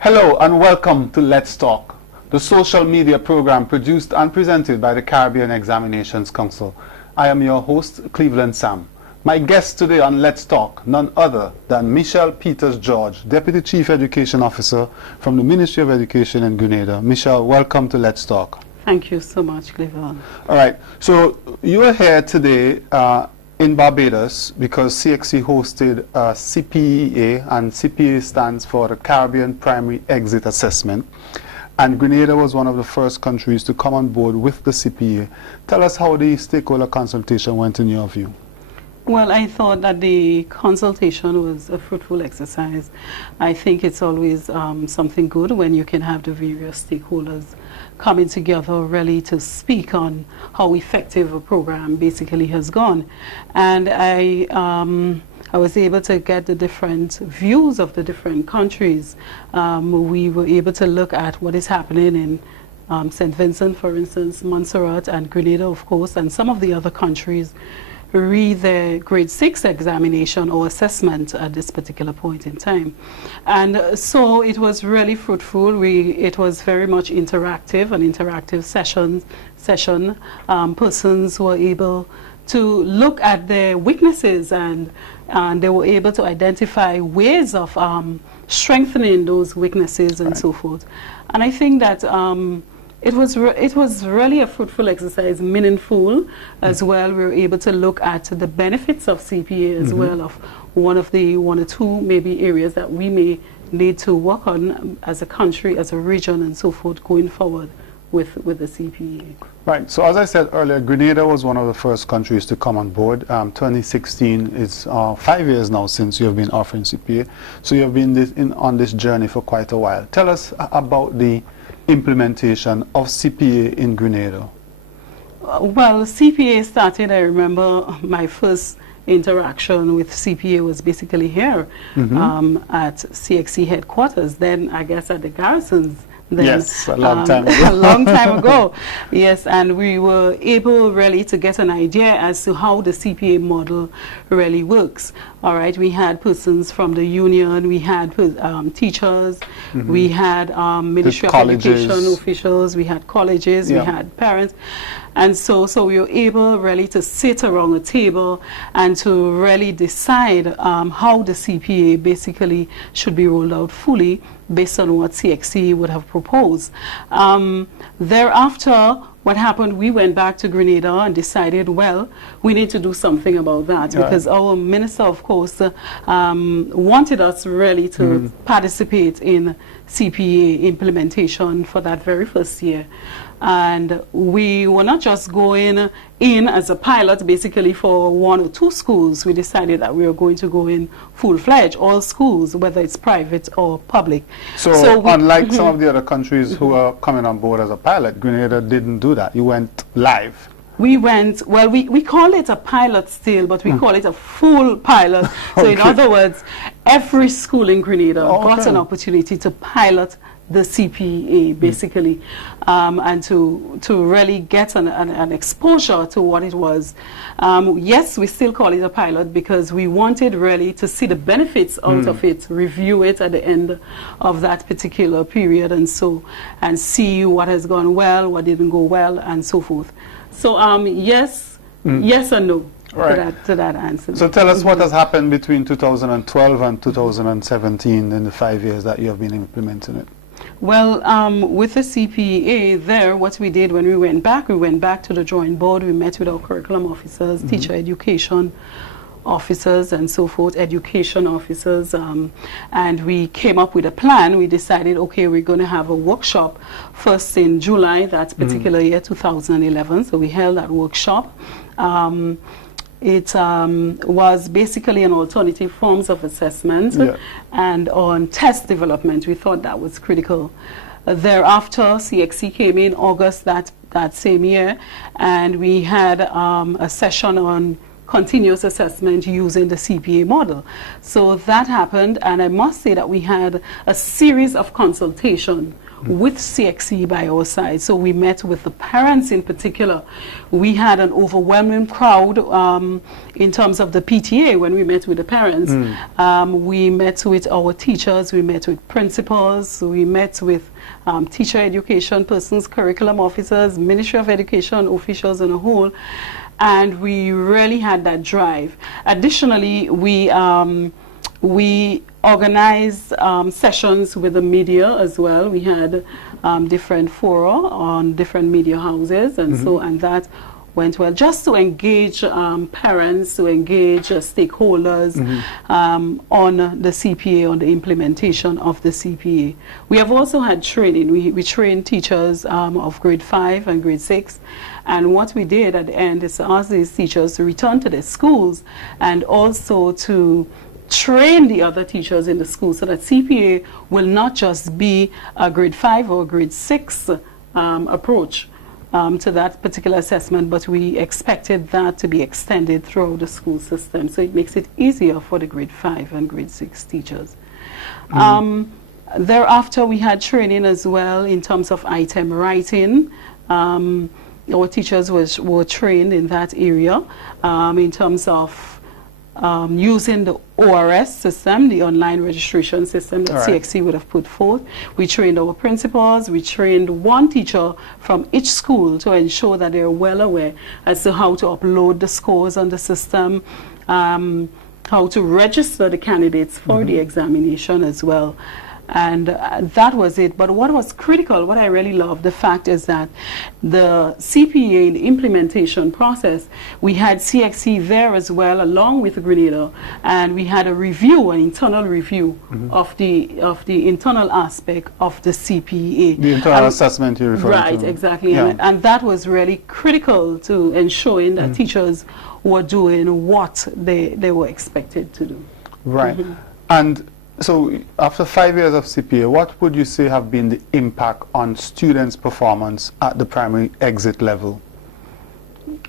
Hello and welcome to Let's Talk, the social media program produced and presented by the Caribbean Examinations Council. I am your host, Cleveland Sam. My guest today on Let's Talk, none other than Michelle Peters-George, Deputy Chief Education Officer from the Ministry of Education in Grenada. Michelle, welcome to Let's Talk. Thank you so much, Cleveland. All right, so you are here today in Barbados because CXC hosted CPEA, and CPEA stands for the Caribbean Primary Exit Assessment. And Grenada was one of the first countries to come on board with the CPEA. Tell us how the stakeholder consultation went in your view. Well, I thought that the consultation was a fruitful exercise. I think it's always something good when you can have the various stakeholders coming together really to speak on how effective a program basically has gone. And I was able to get the different views of the different countries. We were able to look at what is happening in St. Vincent, for instance, Montserrat and Grenada, of course, and some of the other countries read the grade 6 examination or assessment at this particular point in time. And so it was really fruitful. It was very much interactive, an interactive session. Persons were able to look at their weaknesses and they were able to identify ways of strengthening those weaknesses and so forth. And I think that it was really a fruitful exercise, meaningful as well. We were able to look at the benefits of CPEA as well, of one or two maybe areas that we may need to work on as a country, as a region and so forth going forward with the CPEA. Right, so as I said earlier, Grenada was one of the first countries to come on board. 2016 is 5 years now since you have been offering CPEA, so you have been on this journey for quite a while. Tell us about the implementation of CPEA in Grenada. Well, CPEA started, I remember my first interaction with CPEA was basically here at CXC headquarters, then I guess at the garrisons. Then, yes, a long time ago. A long time ago, yes, and we were able really to get an idea as to how the CPEA model really works. All right, we had persons from the union, we had teachers, we had Ministry of Education officials, we had colleges, we had parents. And so we were able really to sit around a table and to really decide how the CPEA basically should be rolled out fully based on what CXC would have proposed. Thereafter, what happened, we went back to Grenada and decided, well, we need to do something about that because our minister, of course, wanted us really to participate in CPEA implementation for that very first year. And we were not just going in as a pilot basically for 1 or 2 schools. We decided that we were going to go in full-fledged, all schools, whether it's private or public. So unlike some of the other countries who are coming on board as a pilot, Grenada didn't do that. You went live. We went, well, we call it a pilot still, but we call it a full pilot. So in other words, every school in Grenada got an opportunity to pilot the CPEA basically, and to really get an exposure to what it was. Yes, we still call it a pilot because we wanted really to see the benefits out of it, review it at the end of that particular period and see what has gone well, what didn't go well and so forth. So yes and no. To that answer. So tell us what has happened between 2012 and 2017 in the 5 years that you have been implementing it. Well, with the CPEA there, what we did when we went back to the drawing board. We met with our curriculum officers, teacher education officers and so forth, education officers, and we came up with a plan. We decided, okay, we're going to have a workshop first in July, that particular year, 2011. So we held that workshop. It was basically an alternative forms of assessment and on test development. We thought that was critical. Thereafter, CXC came in August that same year, and we had a session on continuous assessment using the CPEA model. So that happened, and I must say that we had a series of consultation with CXC by our side. So we met with the parents in particular. We had an overwhelming crowd in terms of the PTA when we met with the parents. We met with our teachers, we met with principals, we met with teacher education persons, curriculum officers, Ministry of Education officials on a whole, and we really had that drive. Additionally, we organized sessions with the media as well. We had different fora on different media houses, and and that went well, just to engage parents, to engage stakeholders on the CPEA, on the implementation of the CPEA. We have also had training. We trained teachers of grade 5 and grade 6, and what we did at the end is to ask these teachers to return to their schools and also to train the other teachers in the school, so that CPEA will not just be a grade 5 or grade 6 approach to that particular assessment, but we expected that to be extended throughout the school system, so it makes it easier for the grade 5 and grade 6 teachers. Thereafter, we had training as well in terms of item writing. Our teachers were trained in that area in terms of using the ORS system, the online registration system that CXC would have put forth. We trained our principals, we trained one teacher from each school to ensure that they are well aware as to how to upload the scores on the system, how to register the candidates for the examination as well. And that was it. But what was critical, what I really loved, the fact is that the CPEA, the implementation process, we had CXC there as well, along with Grenada, and we had a review, an internal review of the internal aspect of the CPEA. The internal assessment you referred to. Right, exactly. Yeah. And that was really critical to ensuring that teachers were doing what they were expected to do. Right. And so after 5 years of CPEA, what would you say have been the impact on students' performance at the primary exit level?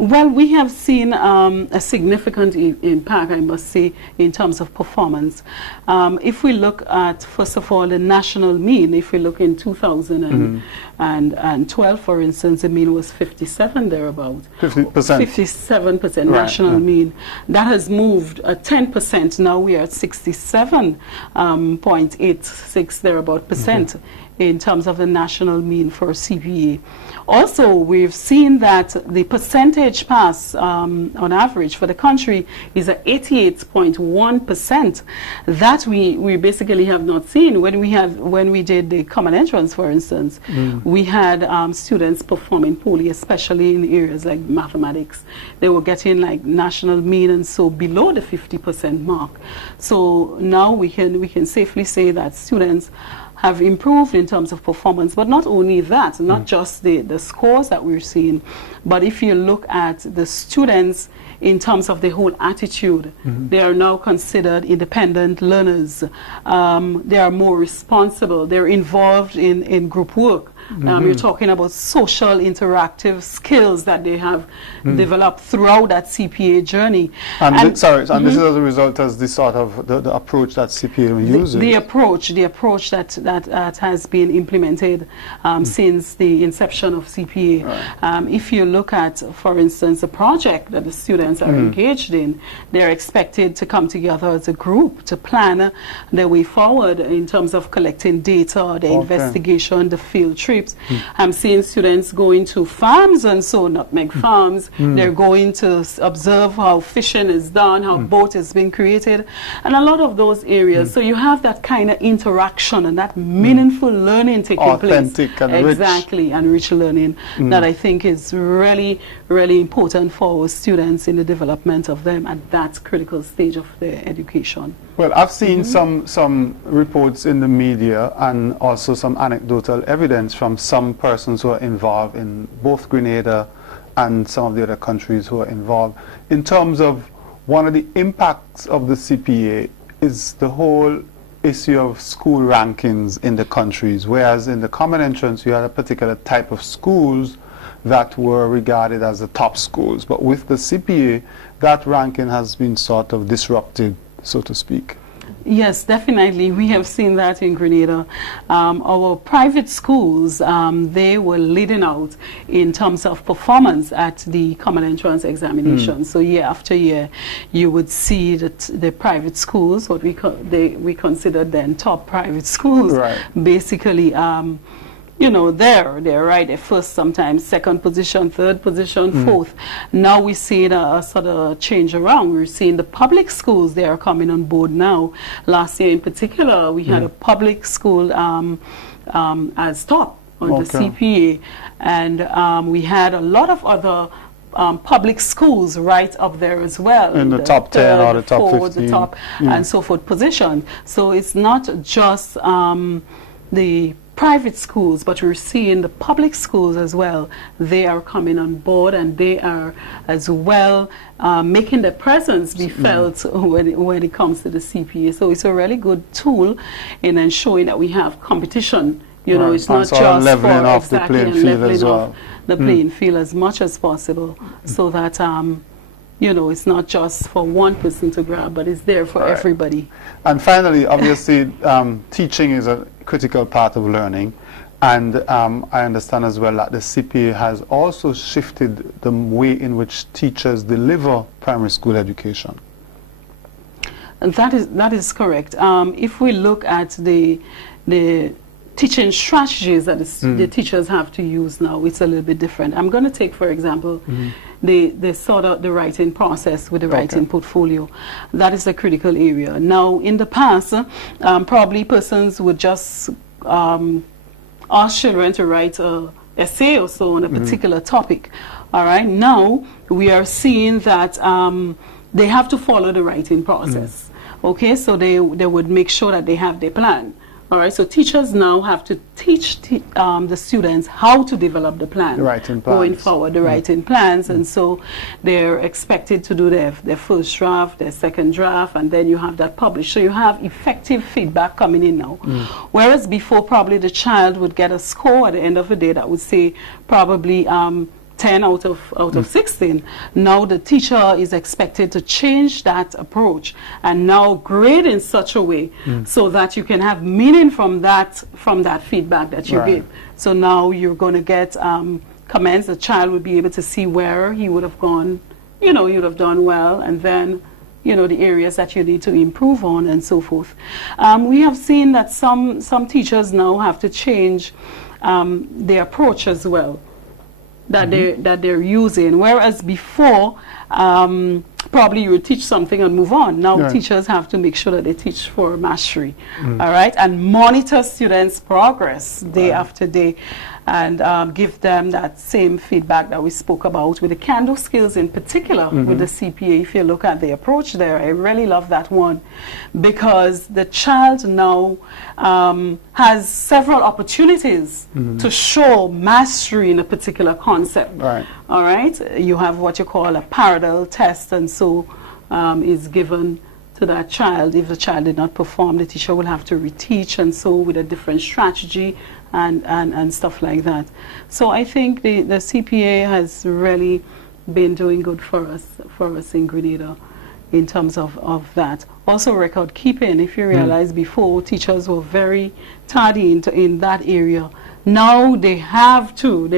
Well, we have seen a significant impact, I must say, in terms of performance. If we look at, first of all, the national mean, if we look in 2012, for instance, the mean was 57 thereabout. 50%? 57% national mean. That has moved 10%. Now we are at 67.86 thereabout percent in terms of the national mean for CPEA. Also, we've seen that the percentage pass on average for the country is at 88.1%. That we basically have not seen. When we did the common entrance, for instance, we had students performing poorly, especially in areas like mathematics. They were getting like national mean and so below the 50% mark. So now we can safely say that students have improved in terms of performance, but not only that, not just the scores that we're seeing, but if you look at the students in terms of the whole attitude, they are now considered independent learners. They are more responsible. They're involved in group work. You're talking about social interactive skills that they have developed throughout that CPEA journey. And this is as a result of the sort of the approach that CPEA uses. The approach that has been implemented since the inception of CPEA. If you look at, for instance, the project that the students are engaged in, they're expected to come together as a group to plan their way forward in terms of collecting data, the investigation, the field trips. I'm seeing students going to farms and so nutmeg farms. They're going to observe how fishing is done, how boat is being created, and a lot of those areas. So you have that kind of interaction and that meaningful learning taking Authentic place. And exactly, and rich learning that I think is really, really important for our students in the development of them at that critical stage of their education. Well, I've seen some reports in the media and also some anecdotal evidence from some persons who are involved in both Grenada and some of the other countries who are involved. In terms of one of the impacts of the CPEA is the whole issue of school rankings in the countries, whereas in the common entrance you had a particular type of schools that were regarded as the top schools. But with the CPEA, that ranking has been sort of disrupted, so to speak. Yes, definitely. We have seen that in Grenada. Our private schools, they were leading out in terms of performance at the common entrance examination. So year after year, you would see that the private schools, what we considered then top private schools, right, basically, you know, they're right at first, sometimes second position, third position, fourth. Now we're seeing a sort of change around. We're seeing the public schools, they are coming on board now. Last year in particular, we had a public school as top on the CPEA, and we had a lot of other public schools right up there as well. In the top 10 or the top 15. The top and so forth position. So it's not just the private schools, but we're seeing the public schools as well. They are coming on board, and they are as well making their presence be felt when it comes to the CPEA. So it's a really good tool in ensuring that we have competition. You know, it's not just leveling for off the playing field as well. The playing field as much as possible, so that you know, it's not just for one person to grab, but it's there for everybody. And finally, obviously, teaching is a critical part of learning. And I understand as well that the CPEA has also shifted the way in which teachers deliver primary school education. And that is correct. If we look at the teaching strategies that the teachers have to use now, it's a little bit different. I'm going to take, for example, they sort out the writing process with the writing portfolio. That is a critical area. Now, in the past, probably persons would just ask children to write an essay or so on a particular topic. All right. Now, we are seeing that they have to follow the writing process. Okay, so they would make sure that they have their plan. All right, so teachers now have to teach the students how to develop the plan. The writing plans. Going forward, the writing plans. And so they're expected to do their first draft, their second draft, and then you have that published. So you have effective feedback coming in now. Whereas before, probably the child would get a score at the end of the day that would say probably 10 out of 16. Now the teacher is expected to change that approach and now grade in such a way so that you can have meaning from that feedback that you give. So now you're going to get comments. The child would be able to see where he would have gone, you know, you'd have done well, and then, you know, the areas that you need to improve on and so forth. We have seen that some teachers now have to change their approach as well. That they're using, whereas before probably you would teach something and move on. Now teachers have to make sure that they teach for mastery, all right, and monitor students' progress day after day, and give them that same feedback that we spoke about with the candle skills in particular with the CPEA. If you look at the approach there, I really love that one, because the child now has several opportunities to show mastery in a particular concept. All right, you have what you call a parallel test, and so is given to that child. If the child did not perform, the teacher will have to reteach, and so with a different strategy and stuff like that. So I think the CPEA has really been doing good for us in Grenada in terms of that. Also record keeping. If you realize before, teachers were very tardy in that area. Now they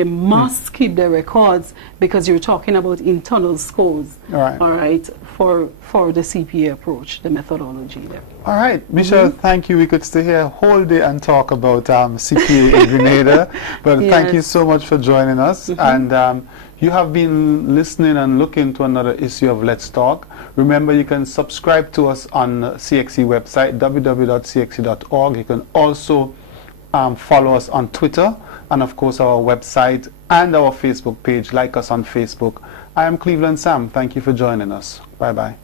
must keep their records, because you're talking about internal scores, all right, for the CPEA approach, the methodology there. All right, Michelle, thank you. We could stay here a whole day and talk about CPEA in Grenada, but thank you so much for joining us. And you have been listening and looking to another issue of Let's Talk. Remember, you can subscribe to us on CXE website, www.cxe.org. You can also follow us on Twitter, and of course our website and our Facebook page. Like us on Facebook. I am Cleveland Sam. Thank you for joining us. Bye-bye.